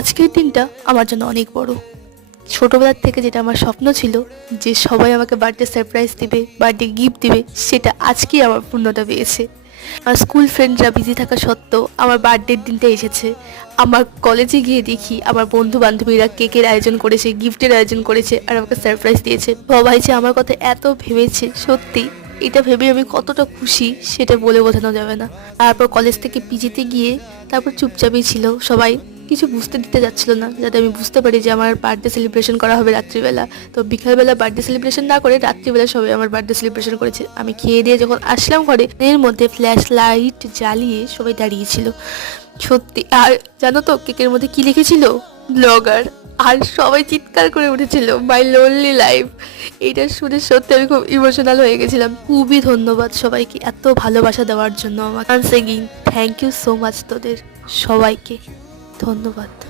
আজকের দিনটা আমার জন্য অনেক বড়। ছোটবেলার থেকে যেটা আমার স্বপ্ন ছিল যে সবাই আমাকে বার্থডে সারপ্রাইজ দিবে বার্থডে গিফট দিবে, সেটা আজকেই আমার পূর্ণতা পেয়েছে। আমার স্কুল ফ্রেন্ডরা বিজি থাকা সত্ত্বেও আমার বার্থডের দিনটা এসেছে। আমার কলেজে গিয়ে দেখি আমার বন্ধু বান্ধবীরা কেকের আয়োজন করেছে গিফটের আয়োজন করেছে আর আমাকে সারপ্রাইজ দিয়েছে। সবাই যে আমার কথা এত ভেবেছে, সত্যি এটা ভেবে আমি কতটা খুশি, সেটা বলে বোঝানো যাবে না। তারপর কলেজ থেকে পিজিতে গিয়ে তারপর চুপচাপই ছিল সবাই। কিছু বুঝতে দিতে যাচ্ছিল না, যাতে আমি বুঝতে পারি যে আমার বার্থডে সেলিব্রেশন করা হবে রাত্রিবেলা। তো বিকালবেলা বার্থডে সেলিব্রেশন না করে রাত্রিবেলা সবাই আমার বার্থডে সেলিব্রেশন করেছে। আমি খেয়ে দিয়ে যখন আসলাম ঘরে এর মধ্যে ফ্ল্যাশ লাইট জ্বালিয়ে সবাই দাঁড়িয়েছিল। সত্যি, আর জানো তো কেকের মধ্যে কি লিখেছিল? ব্লগার। আর সবাই চিৎকার করে উঠেছিল মাই লোনলি লাইফ এটা শুনে সত্যি আমি খুব ইমোশনাল হয়ে গেছিলাম। খুবই ধন্যবাদ সবাইকে এত ভালোবাসা দেওয়ার জন্য আমার থ্যাংক ইউ সো মাচ তোদের সবাইকে। ধন্যবাদ।